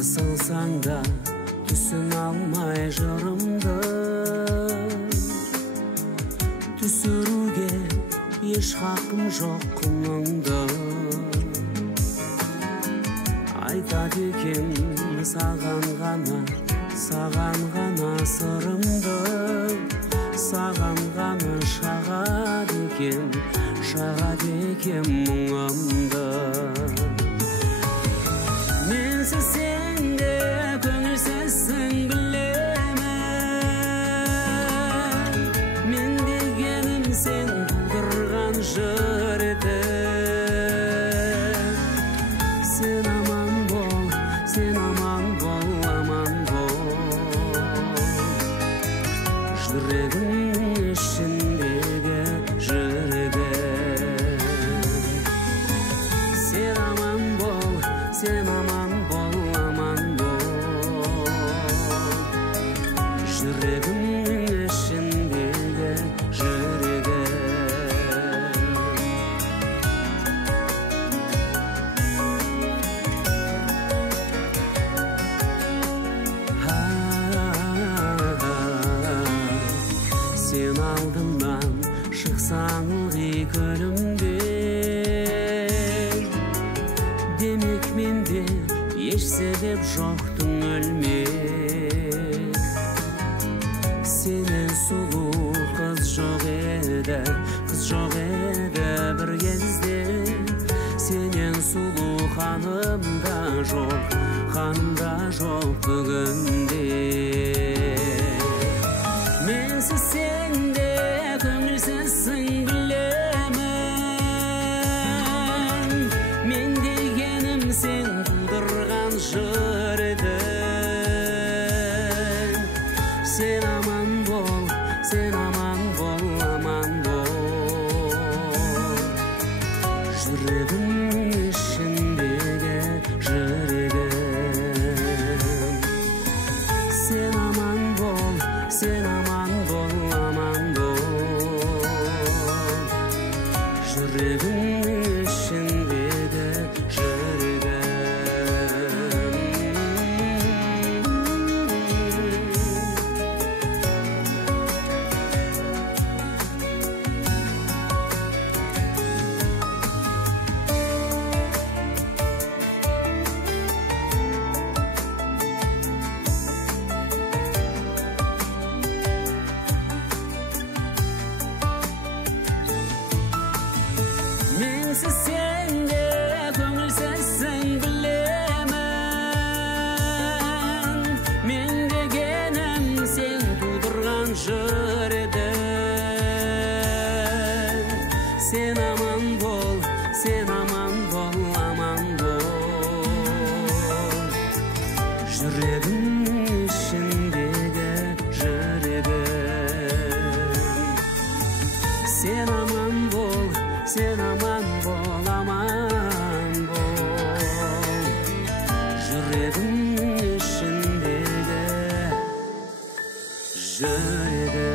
Kısılsan da түсін алмай жырымды, түсіруге еш хақым жоқ құныңды. Айтады екен саған ғана сырымды, саған ғана шағады екен мұңымды. Менсіз сен де көңілсізсің білемін, мен дегенім сен тудырған жыр еді. Сен аман бол, сен аман бол, аман бол. Жүрегімнің ішіндегі жүрегім. Сен аман бол, сен аман бол, аман бол. Жүрегімнің ішіндегі жүрегім. Сен алдымнан шықсаң ылғи күлімде, демек менде еш себеп жоқтың өлмек. Сенен сұлу қыз жоқ еді бір кезде. Сенен сұлу ханым да жоқ бүгінде. Менсіз сен де көңілсізсің білемін, мен дегенім сен тудырған жыр едің. Сен аман бол, сен аман бол, аман бол. Жүрегімнің ішіндегі жүрегім. Сен аман бол, сен аман бол, аман бол. Жүрегімнің ішіндегі жүрегім. Менсіз сен де көңілсізсің білемін, мен дегенім сен тудырған жыр едің. Сен аман бол, сен аман бол, аман бол. Жүрегімнің ішіндегі жүрегім. Сен аман бол, сен аман бол, аман бол. Жүрегімнің ішіндегі жүрегім.